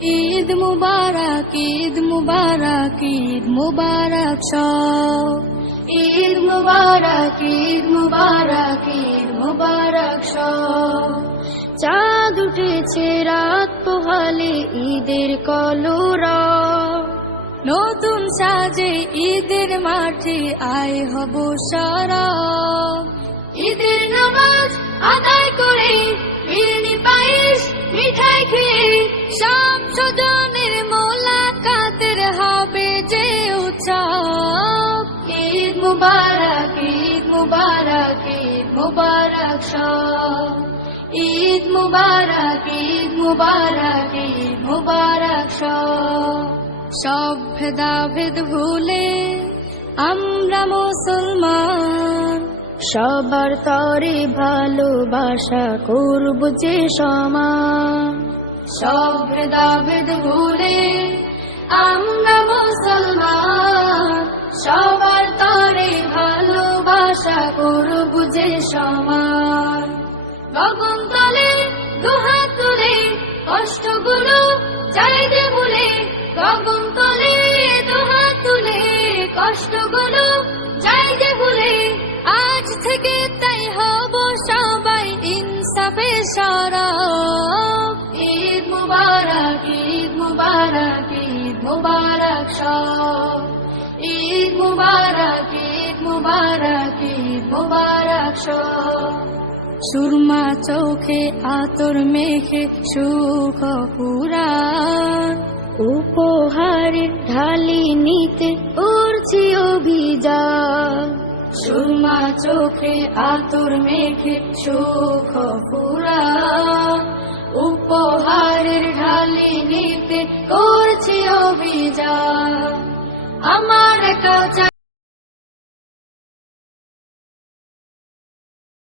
ঈদ মুবারক, ঈদ মুবারক, ঈদ মুবারক সব। ঈদ মুবারক, ঈদ মুবারক, ঈদ মুবারক সব। চাঁদ উঠেছে রাত পোহালে ঈদের কলরব, নতুন সাজে ঈদের মাঠে আয় হব সারা। ঈদের নামাজ আদায় করে ফিরনি পায়েস মিঠাই খেয়ে সব স্বজনের মোলাকাতের হবে যে উৎসব। ঈদ মুবারক, ঈদ মুবারক, ঈদ মুবারক সব। ঈদ মুবারক, ঈদ মুবারক, ঈদ মুবারক সব। সব ভেদাভেদ ভুলে আমরা মুসলমান, সবার তরে ভালোবাসা করব যে সমান। সব ভেদাভেদ ভুলে আমরা মুসলমান, সবার তরে ভালোবাসা করব যে সমান। গগন তলে দুহাত তুলে কষ্টগুলো চাইতে ভুলে, গগন তলে দুহাত তুলে কষ্টগুলো চাইতে ভুলে, আজ থেকে তাই হব সবাই ইনসাফে সরব। ঈদ মুবারক, ঈদ মুবারক, ঈদ মুবারক সব। ঈদ মুবারক, ঈদ মুবারক, ঈদ মুবারক সব। সুরমা চোখে আতর মেখে সুখ পুরাণ, উপহারের ঢালি নিতে করছি অভিযান। সুরমা চোখে আতর মেখে সুখ পুরাণ, উপহারের ঢালি নিতে করছি অভিযান। আমার একটা